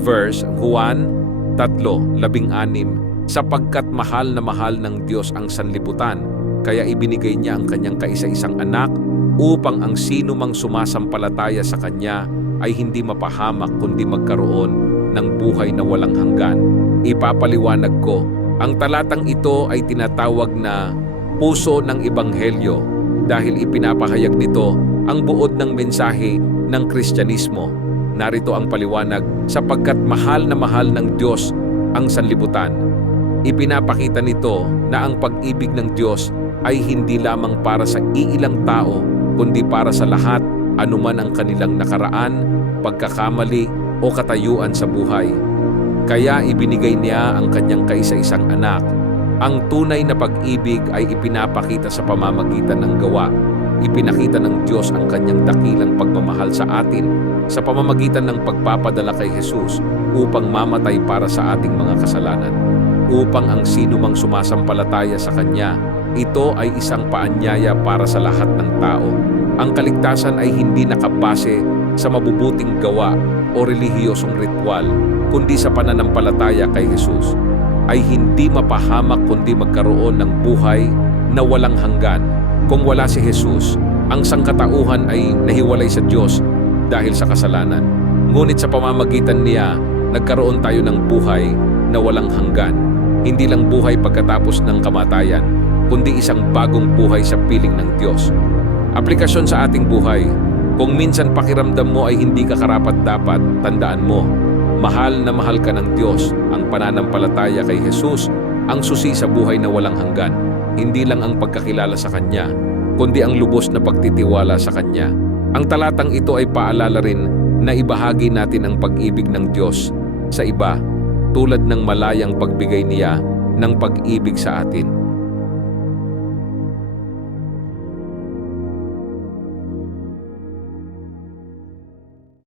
verse, Juan 3:16, sapagkat mahal na mahal ng Diyos ang sanlibutan, kaya ibinigay niya ang kanyang kaisa-isang anak upang ang sino mang sumasampalataya sa kanya ay hindi mapahamak kundi magkaroon ng buhay na walang hanggan. Ipapaliwanag ko, ang talatang ito ay tinatawag na puso ng ebanghelyo dahil ipinapahayag nito ang buod ng mensahe ng Kristyanismo. Narito ang paliwanag sapagkat mahal na mahal ng Diyos ang sanlibutan. Ipinapakita nito na ang pag-ibig ng Diyos ay hindi lamang para sa iilang tao kundi para sa lahat anuman ang kanilang nakaraan, pagkakamali o katayuan sa buhay. Kaya ibinigay niya ang kanyang kaisa-isang anak. Ang tunay na pag-ibig ay ipinapakita sa pamamagitan ng gawa. Ipinakita ng Diyos ang kanyang dakilang pagmamahal sa atin sa pamamagitan ng pagpapadala kay Jesus upang mamatay para sa ating mga kasalanan. Upang ang sino mang sumasampalataya sa Kanya, ito ay isang paanyaya para sa lahat ng tao. Ang kaligtasan ay hindi nakabase sa mabubuting gawa o relihiyosong ritual, kundi sa pananampalataya kay Jesus ay hindi mapahamak kundi magkaroon ng buhay na walang hanggan. Kung wala si Jesus, ang sangkatauhan ay nahiwalay sa Diyos dahil sa kasalanan. Ngunit sa pamamagitan niya, nagkaroon tayo ng buhay na walang hanggan. Hindi lang buhay pagkatapos ng kamatayan, kundi isang bagong buhay sa piling ng Diyos. Aplikasyon sa ating buhay, kung minsan pakiramdam mo ay hindi ka karapat-dapat, tandaan mo, mahal na mahal ka ng Diyos, ang pananampalataya kay Jesus, ang susi sa buhay na walang hanggan. Hindi lang ang pagkakilala sa Kanya, kundi ang lubos na pagtitiwala sa Kanya. Ang talatang ito ay paalala rin na ibahagi natin ang pag-ibig ng Diyos sa iba tulad ng malayang pagbigay niya ng pag-ibig sa atin.